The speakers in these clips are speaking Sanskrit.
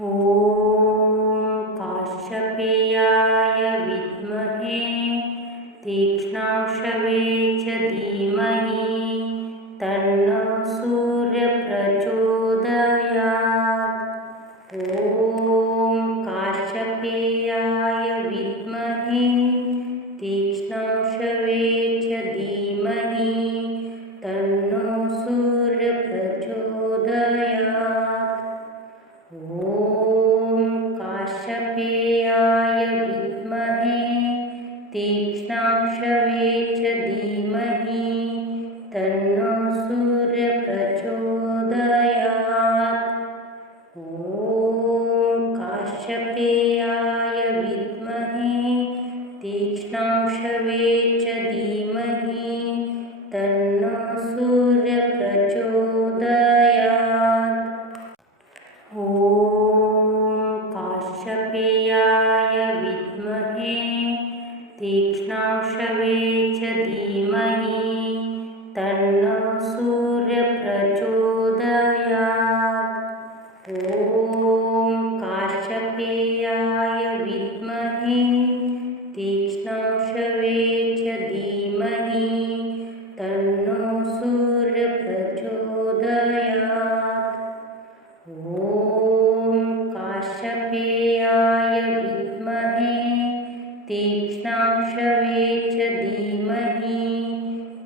ॐ काश्यपेयाय विद्महे तीक्ष्णाश्ववे च धीमहि तन्नो सूर्यः प्रचोदयात्। ॐ काश्यपेयाय विद्महे तीक्ष्णाश्ववे च धीमहि तन्नो सूर्यः प्रचोदयात्। ॐ काश्यपेयाय विद्महे तीक्ष्णाश्ववे च धीमहि तन्नो सूर्यः प्रचोदयात्। ॐ काश्यपेयाय विद्महे तीक्ष्णाश्ववे च धीमहि तन्नो सूर्यः प्रचोदयात्। ॐ काश्यपेयाय विद्महे तीक्ष्णाश्ववे च धीमहि तन्नो सूर्यः प्रचोदयात्। ॐ काश्यपेयाय विद्महे तीक्ष्णाश्ववे च धीमहि तन्नो सूर्यः प्रचोदयात्। ॐ काश्यपेयाय विद्महे तीक्ष्णाश्ववे च धीमहि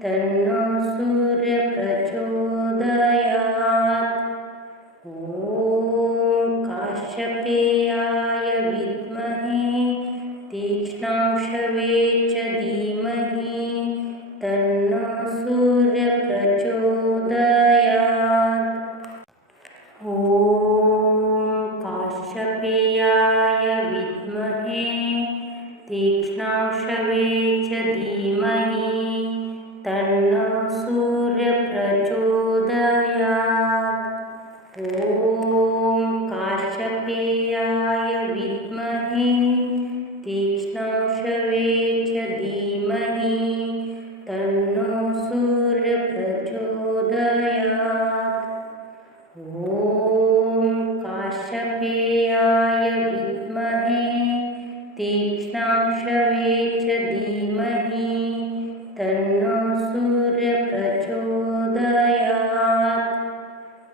तन्नो सूर्यः प्रचोदयात्। ॐ काश्यपेयाय विद्महे तीक्ष्णाश्ववे च धीमहि तन्नो सूर्यः प्रचोदयात्। ॐ काश्यपेयाय विद्महे तीक्ष्णाश्ववे च धीमहि तन्नो सूर्यः प्रचोदयात्। ॐ काश्यपेयाय विद्महे तीक्ष्णाश्ववे च धीमहि तन्नो सूर्यः प्रचोदयात्। ॐ काश्यपेयाय विद्महे तीक्ष्णाश्ववे च धीमहि तन्नो सूर्यः प्रचोदयात्।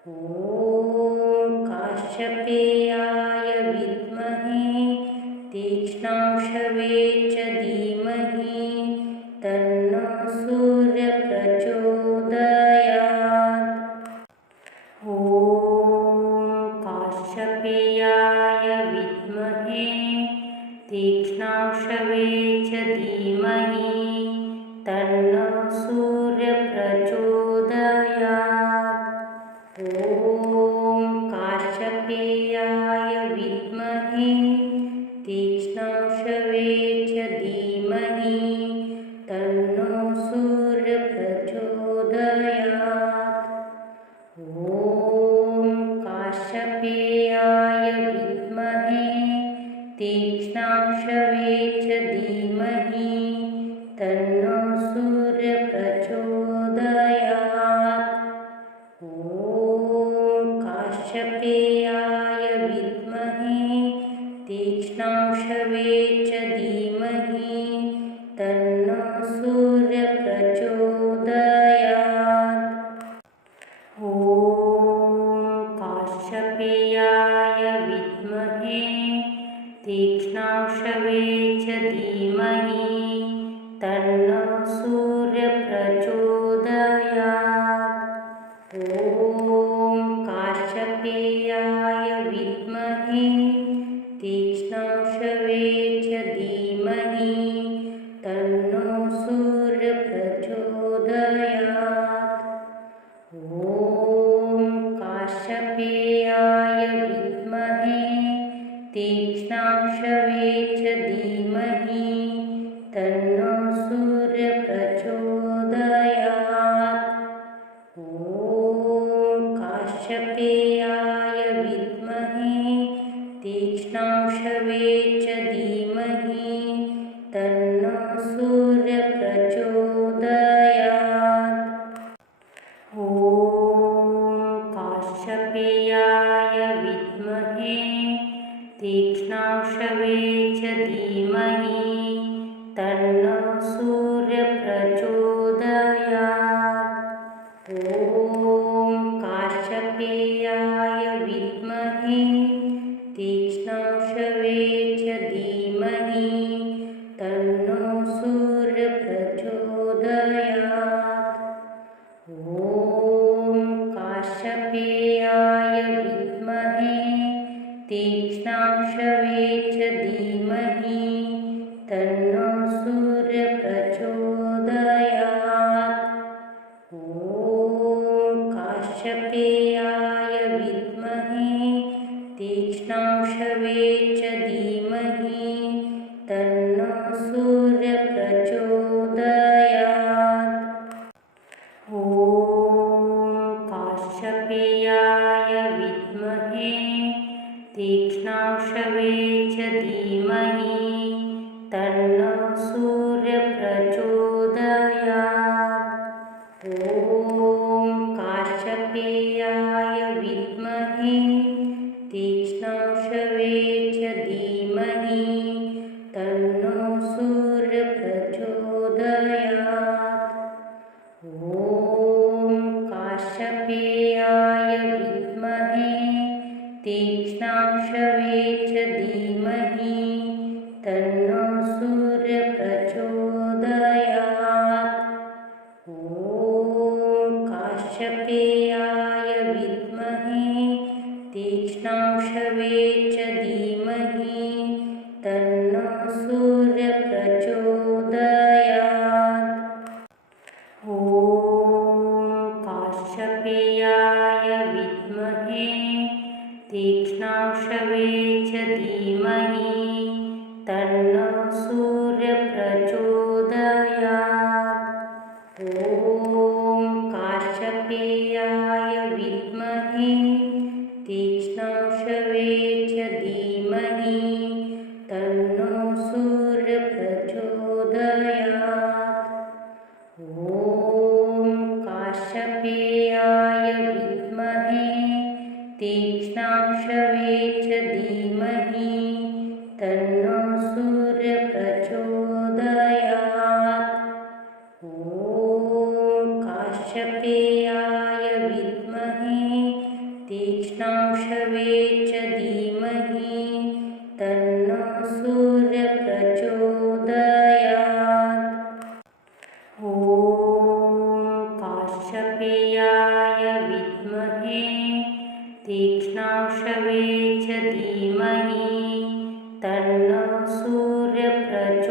ॐ काश्यपेयाय विद्महे तीक्ष्णाश्ववे च धीमहि तन्नो सूर्यः प्रचोदयात्। ॐ काश्यपेयाय विद्महे तीक्ष्णाश्ववे च धीमहि तन्नो सूर्यः प्रचोदयात्। ॐ काश्यपेयाय विद्महे तीक्ष्णाश्ववे च धीमहि तन्नो सूर्यः प्रचोदयात्। ॐ काश्यपेयाय विद्महे तीक्ष्णाश्ववे च धीमहि तन्नो सूर्यः प्रचोदयात्। ॐ काश्यपेयाय विद्महे तीक्ष्णाश्ववे च धीमहि तन्नो सूर्यः प्रचोदयात्। ॐ काश्यपेयाय विद्महे तीक्ष्णाश्ववे च धीमहि तन्नो सूर्यः प्रचोदयात्। ॐ काश्यपेयाय विद्महे तीक्ष्णाश्ववे च धीमहि तन्नो सूर्यः प्रचोदयात्। ॐ काश्यपेयाय विद्महे तीक्ष्णाश्ववे च धीमहि तन्नो सूर्यः प्रचोदयात्। ॐ काश्यपेयाय विद्महे तीक्ष्णाश्ववे च धीमहि तन्नो सूर्यः प्रचोदयात्। ॐ काश्यपेयाय विद्महे विद्महे तीक्ष्णांशवे च धीमहि तन्नो सूर्यः प्रचोदयात्। ॐ काश्यपेयाय विद्महे तीक्ष्णांशवे च धीमहि तन्नो सूर्यः प्रचोदयात्। ॐ काश्यपेयाय विद्महे तीक्ष्णांशवे च धीमहि तन्नो सूर्यः प्रचोदयात्। ॐ काश्यपेयाय विद्महे तीक्ष्णांशवे च धीमहि तन्नो सूर्यः प्रचोदयात्। ॐ काश्यपेयाय विद्महे तीक्ष्णांशवे च धीमहि तन्नो सूर्यः प्रचोदयात्। ॐ काश्यपेयाय विद्महे तीक्ष्णांशवे च धीमहि तन्नो सूर्यः प्रचोदयात्। ॐ काश्यपेयाय विद्महे तीक्ष्णांशवे च धीमहि तन्नो सूर्यः प्रचोदयात्। ॐ काश्यपेयाय विद्महे तीक्ष्णांशवे च धीमहि तन्नो सूर्यः प्रचोदयात्। ॐ काश्यपेयाय विद्महे तीक्ष्णांशवे च धीमहि तन्नो सूर्यः प्रचोदयात्। ॐ काश्यपेयाय विद्महे तीक्ष्णांशवे च धीमहि तन्नो सूर्यः प्रचोदयात्। ॐ काश्यपेयाय विद्महे तीक्ष्णांशवे च धीमहि तन्नो सूर्यः प्रचोदयात्। ॐ काश्यपेयाय विद्महे तीक्ष्णांशवे च धीमहि तन्नो सूर्यः प्रचोदयात्। ॐ काश्यपेयाय विद्महे तीक्ष्णांशवे च धीमहि तन्नो सूर्यः प्रचोदयात्।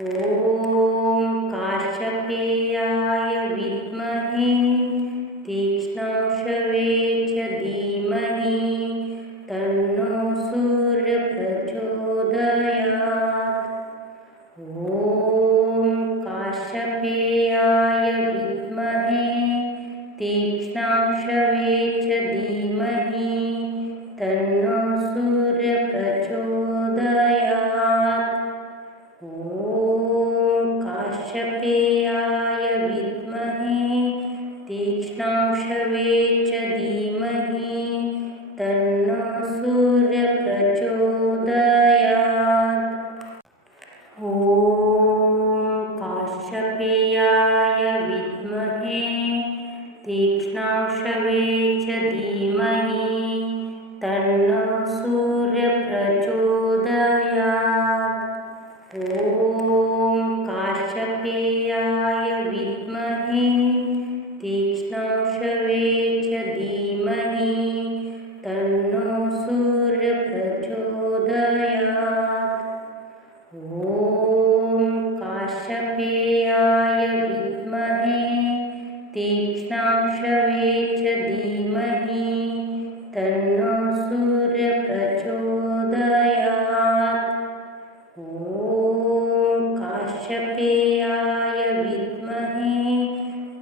ॐ काश्यपेयाय विद्महे तीक्ष्णांशवे च धीमहि तन्नो सूर्यः प्रचोदयात्। ॐ काश्यपेयाय विद्महे तीक्ष्णांशवे च धीमहि तन्नो सूर्यः प्रचोदयात्। ॐ काश्यपेयाय विद्महे तीक्ष्णांशवे च धीमहि तन्नो सूर्यः प्रचोदयात्। ॐ काश्यपेयाय विद्महे तीक्ष्णांशवे च धीमहि तन्नो सूर्यः प्रचोदयात्। ॐ काश्यपेयाय विद्महे तीक्ष्णांशवे च धीमहि तन्नो सूर्यः प्रचोदयात्। ॐ काश्यपेयाय विद्महे तीक्ष्णांशवे च धीमहि तन्नो सूर्यः प्रचोदयात्। ॐ काश्यपेयाय विद्महे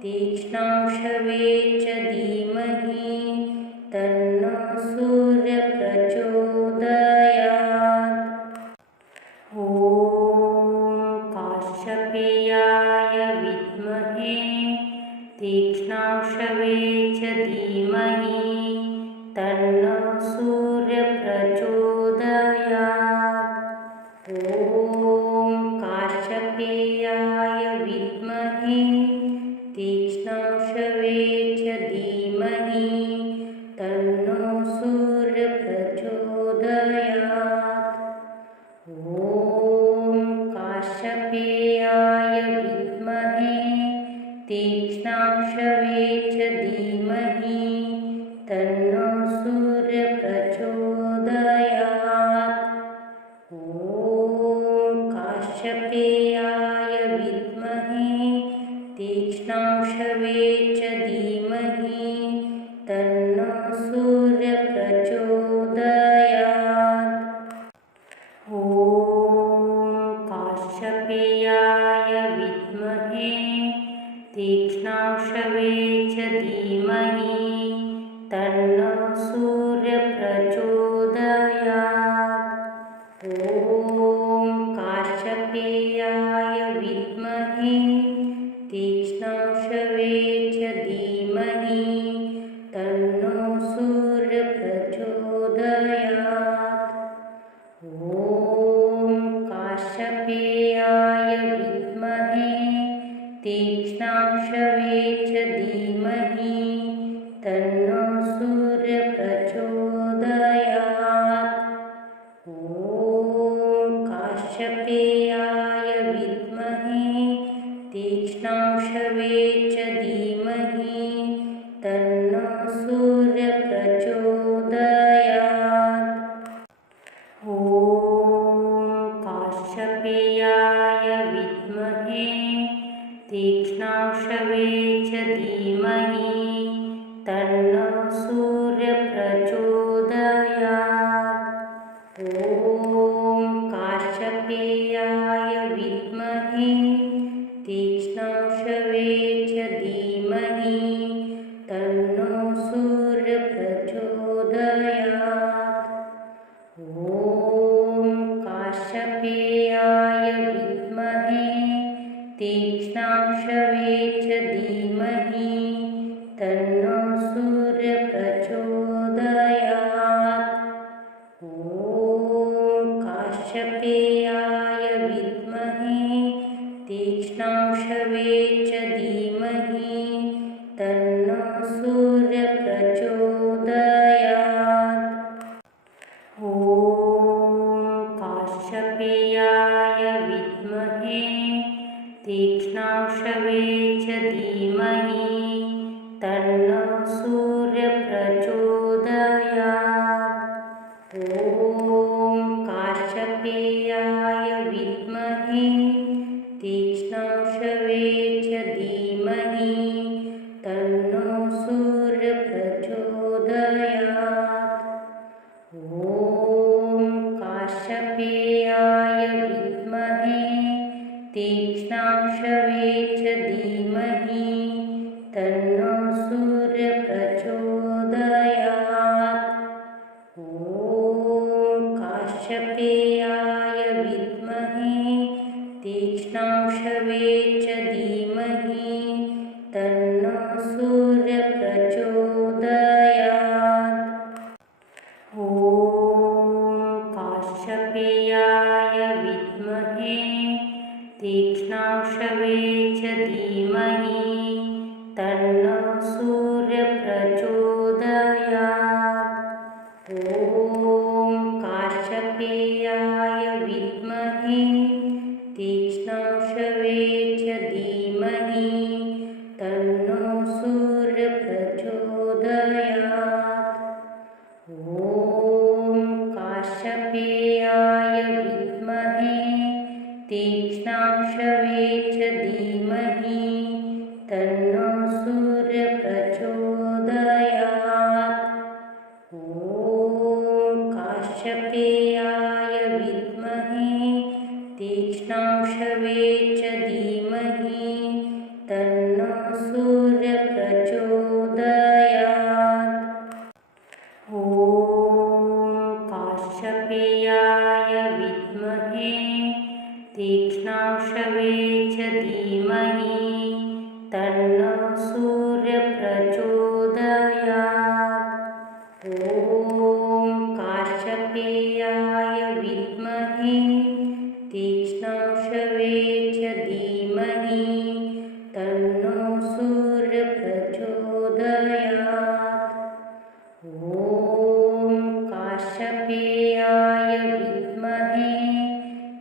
तीक्ष्णांशवे च धीमहि तन्नो सूर्यः प्रचोदयात्। ॐ काश्यपेयाय विद्महे तीक्ष्णांशवे च धीमहि सूर्यप्रचोदयात्। ॐ काश्यपेयाय विद्महे तीक्ष्णांशवे च धीमहि तन्नो सूर्यप्रचोदयात्। ॐ काश्यपेयाय विद्महे तीक्ष्णांशवे च धीमहि तन्नो सूर्यप्रचोदयात्। ॐ काश्यपेयाय विद्महे तीक्ष्णांशवे च धीमहि तन्नो सूर्यप्रचोदयात्। ॐ काश्यपेयाय विद्महे तीक्ष्णांशवे च धीमहि तन्नो सूर्यप्रचोदयात्। ॐ काश्यपेयाय विद्महे तीक्ष्णांशवे च धीमहि तन्नो सूर्यप्रचोदयात्। ॐ काश्यपेयाय विद्महे तीक्ष्णांशवे च धीमहि तन्नो सूर्यप्रचोदयात्। ॐ काश्यपेयाय विद्महे तीक्ष्णांशवे च धीमहि तन्नो सूर्यप्रचोदयात्। ॐ काश्यपेयाय विद्महे तीक्ष्णांशवे च धीमहि तन्नो सूर्यप्रचोदयात्। ॐ काश्यपेयाय विद्महे तीक्ष्णांशवे च धीमहि तन्नो सूर्यप्रचोदयात्। ॐ काश्यपेयाय विद्महे तीक्ष्णांशवे च धीमहि तन्नो सूर्यप्रचोदयात्। ॐ काश्यपेयाय विद्महे तीक्ष्णांशवे च धीमहि तन्नो सूर्यप्रचोदयात्। ॐ काश्यपेयाय विद्महे तीक्ष्णांशवे च धीमहि तन्नो सूर्यप्रचोदयात्। ॐ काश्यपेयाय विद्महे तीक्ष्णांशवे च धीमहि तन्नो सूर्यप्रचोदयात्। ॐ काश्यपेयाय विद्महे तीक्ष्णांशवे च धीमहि तन्नो सूर्यप्रचोदयात्। ॐ काश्यपेयाय विद्महे तीक्ष्णांशवे च धीमहि तन्नो सूर्यप्रचोदयात्। ॐ काश्यपेयाय विद्महे तीक्ष्णांशवे च धीमहि तन्नो सूर्यप्रचोदयात्। ॐ काश्यपेयाय विद्महे तीक्ष्णांशवे च धीमहि तन्नो सूर्यप्रचोदयात्। ॐ काश्यपेयाय विद्महे तीक्ष्णांशवे च धीमहि तन्नो सूर्यप्रचोदयात्। ॐ काश्यपेयाय विद्महे तीक्ष्णांशवे च धीमहि तन्नो सूर्यप्रचोदयात्। ॐ काश्यपेयाय विद्महे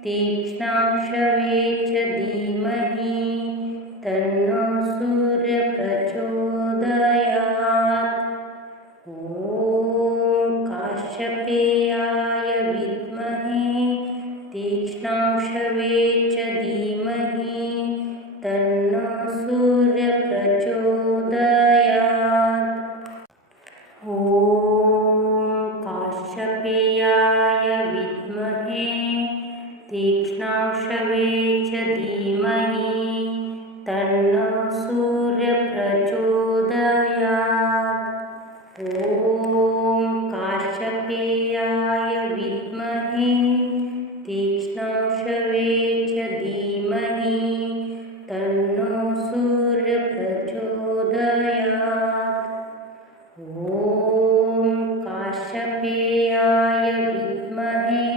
तीक्ष्णांशवे च धीमहि तन्नो सूर्यप्रचोदयात्। ॐ काश्यपेयाय विद्महे तीक्ष्णांशवे च धीमहि तन्नो सूर्यः प्रचोदयात्। ॐ काश्यपेयाय विद्महे तीक्ष्णांशवे च धीमहि तन्नो सूर्यः प्रचोदयात्। ॐ काश्यपेयाय विद्महे तीक्ष्णांशवे च धीमहि तन्नो सूर्यः प्रचोदयात्। ॐ काश्यपेयाय विद्महे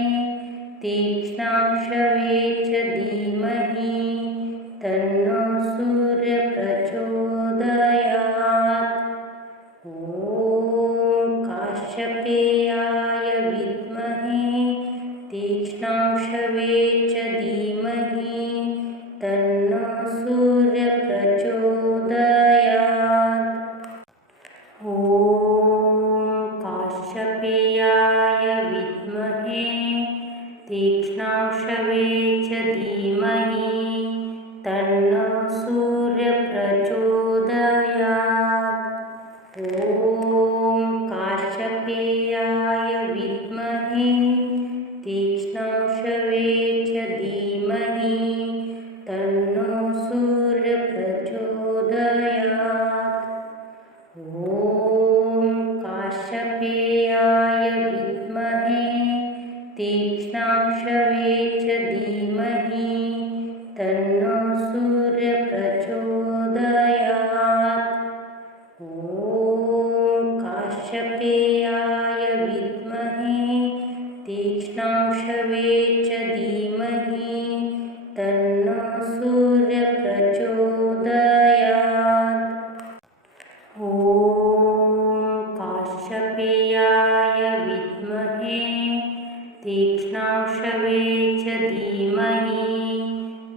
तीक्ष्णांशवे च धीमहि तन्नो सूर्यः प्रचोदयात्। ॐ काश्यपेयाय विद्महे तीक्ष्णांशवे च धीमहि तन्नो सूर्यः प्रचोदयात्। ॐ काश्यपेयाय विद्महे तीक्ष्णांशवे च धीमहि तन्नो सूर्यः प्रचोदयात्। ॐ काश्यपेयाय विद्महे तीक्ष्णांशवे च धीमहि तन्नो सूर्यः प्रचोदयात्। ॐ काश्यपेयाय विद्महे तीक्ष्णांशवे च धीमहि तन्नो सूर्यः प्रचोदयात्। ॐ काश्यपेयाय विद्महे तीक्ष्णांशवे च धीमहि तन्नो सूर्यः प्रचोदयात्। ॐ काश्यपेयाय विद्महे तीक्ष्णांशवे च धीमहि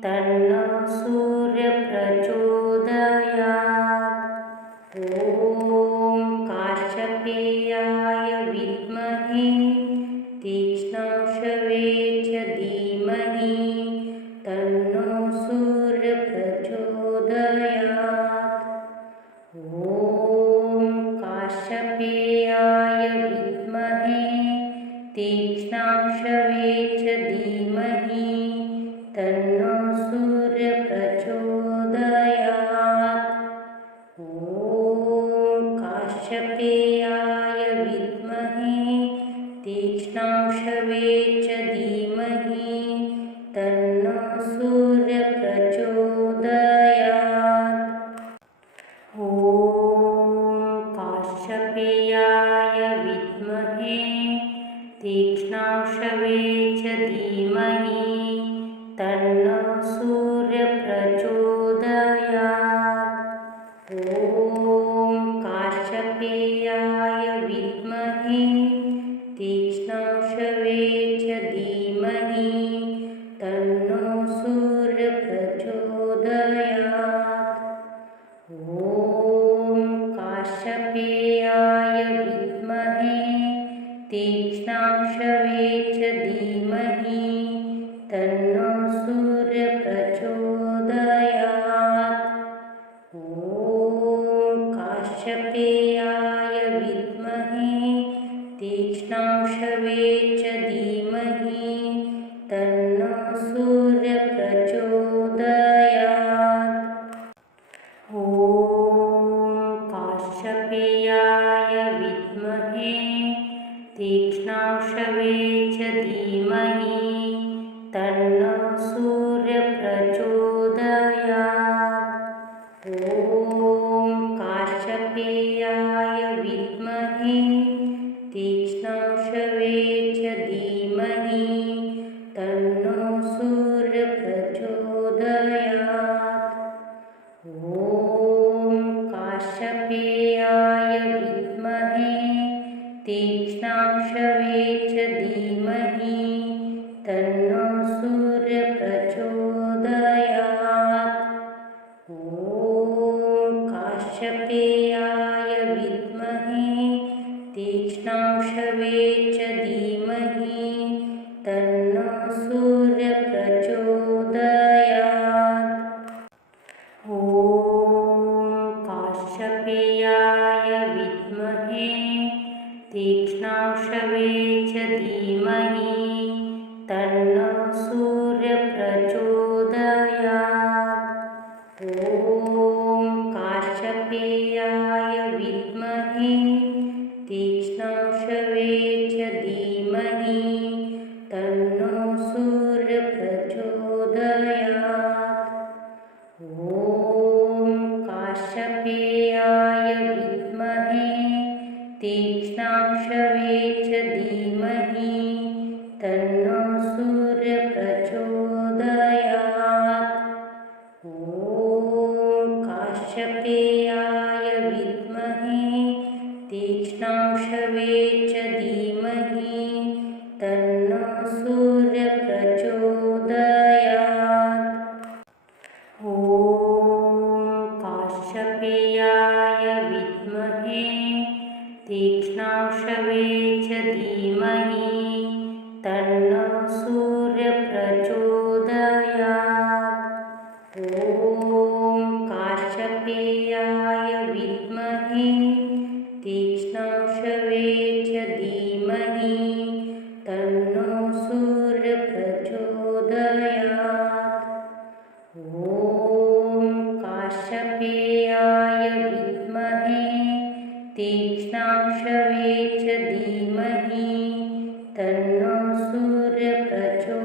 तन्नो सूर्यः प्रचोदयात्। ॐ काश्यपेयाय विद्महे तीक्ष्णांशवे च धीमहि तन्नो सूर्यः प्रचोदयात्। ॐ काश्यपेयाय विद्महे तीक्ष्णांशवे च धीमहि तन्नो सूर्यः प्रचोदयात्। ॐ काश्यपेयाय विद्महे तीक्ष्णांशवे च धीमहि तन्नो सूर्यः प्रचोदयात्। ॐ काश्यपेयाय विद्महे तीक्ष्णांशवे च धीमहि तन्नो सूर्यः प्रचोदयात्। ॐ काश्यपेयाय विद्महे तीक्ष्णांशवे च धीमहि तन्नो सूर्यः प्रचोदयात्। ॐ काश्यपेयाय विद्महे तीक्ष्णांशवे च धीमहि तन्नो सूर्यः प्रचोदयात्। ॐ काश्यपेयाय विद्महे तीक्ष्णांशवे च धीमहि तन्नो सूर्यः प्रचोदयात्। ॐ काश्यपेयाय विद्महे तीक्ष्णांशवे च धीमहि तन्नो सूर्यः प्रचोदयात्। ॐ काश्यपेयाय विद्महे तीक्ष्णांशवे च धीमहि तन्नो सूर्यः प्रचोदयात्। ॐ काश्यपेयाय विद्महे तीक्ष्णांशवे च धीमहि तन्नो सूर्यः प्रचोदयात्। ॐ काश्यपेयाय विद्महे तीक्ष्णांशवे तीक्ष्णांशवे च धीमहि तन्नो सूर्यः प्रचोदयात्। ॐ काश्यपेयाय विद्महे तीक्ष्णांशवे च धीमहि तन्नो सूर्यः प्रचोदयात्। ॐ काश्यपेयाय विद्महे तीक्ष्णांशवे च धीमहि तन्नो सूर्यः प्रचोदयात्। ॐ काश्यपेयाय विद्महे तीक्ष्णांशवे च धीमहि तन्नो सूर्यः प्रचोदयात्। ॐ काश्यपेयाय विद्महे तीक्ष्णांशवे च धीमहि तन्नो सूर्यः प्रचोदयात्। ॐ काश्यपेयाय विद्महे तीक्ष्णांशवे च धीमहि तन्नो सूर्यः प्रचोदयात्। ॐ काश्यपेयाय विद्महे तीक्ष्णांशवे च धीमहि तन्नो सूर्यः प्रचोदयात्। ॐ काश्यपेयाय विद्महे तीक्ष्णांशवे च धीमहि तन्नो सूर्यः प्रचोदयात्।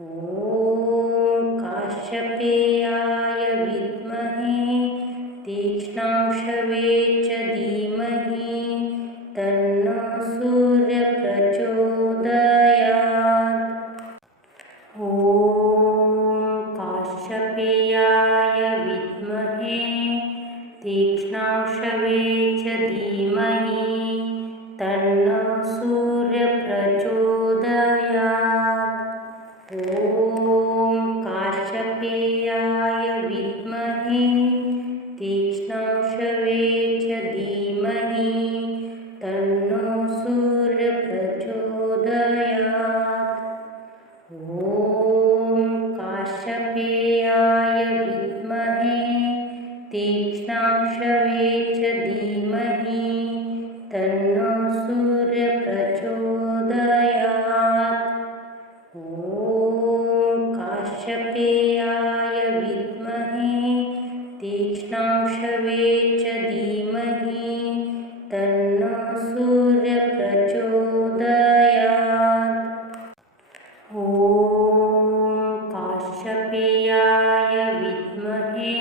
ॐ काश्यपेयाय विद्महे तीक्ष्णांशवे च धीमहि तन्नो सूर्यः प्रचोदयात्। ॐ काश्यपेयाय विद्महे तीक्ष्णांशवे च धीमहि तन्नो सूर्यः प्रचोदयात्। ॐ काश्यपेयाय विद्महे तीक्ष्णांशवे च धीमहि तन्नो सूर्यः प्रचोदयात्। ॐ काश्यपेयाय विद्महे तीक्ष्णांशवे च धीमहि तन्नो सूर्यः प्रचोदयात्। ॐ काश्यपेयाय विद्महे तीक्ष्णांशवे च धीमहि तन्नो सूर्यः प्रचोदयात्। ॐ काश्यपेयाय विद्महे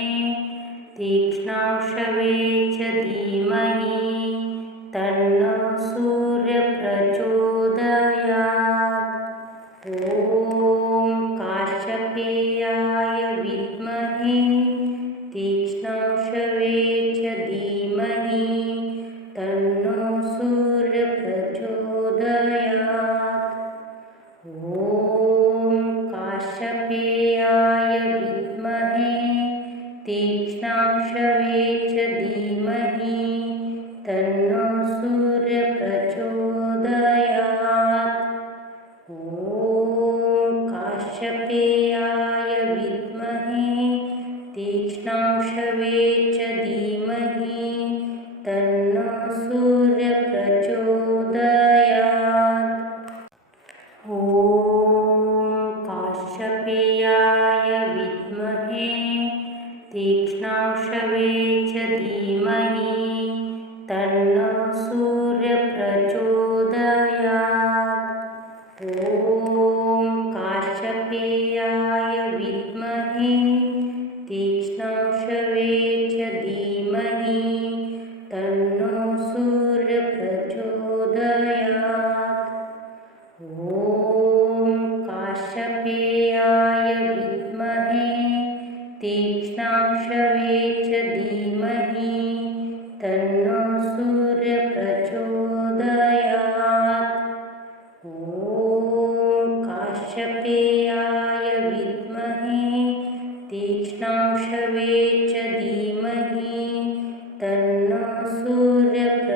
तीक्ष्णांशवे च धीमहि तन्नो सूर्यः प्रचोदयात्। ॐ काश्यपेयाय विद्महे तीक्ष्णांशवे च धीमहि तन्नो सूर्यः प्रचोदयात्। ॐ काश्यपेयाय विद्महे तीक्ष्णांशवे च धीमहि तन्नो सूर्यः प्रचोदयात्। ॐ काश्यपेयाय विद्महे तीक्ष्णांशवे च धीमहि तन्नो सूर्यः प्रचोदयात्। ॐ काश्यपेयाय विद्महे तीक्ष्णांशवे च धीमहि तन्नो सूर्यः प्रचोदयात्। ॐ काश्यपेयाय विद्महे तीक्ष्णांशवे च धीमहि तन्नो सूर्यः प्रचोदयात्। ॐ काश्यपेयाय विद्महे तीक्ष्णांशवे च धीमहि तन्नो सूर्यः प्रचोदयात्। ॐ काश्यपेयाय विद्महे तीक्ष्णांशवे च धीमहि तन्नो सूर्यप्रचोदयात्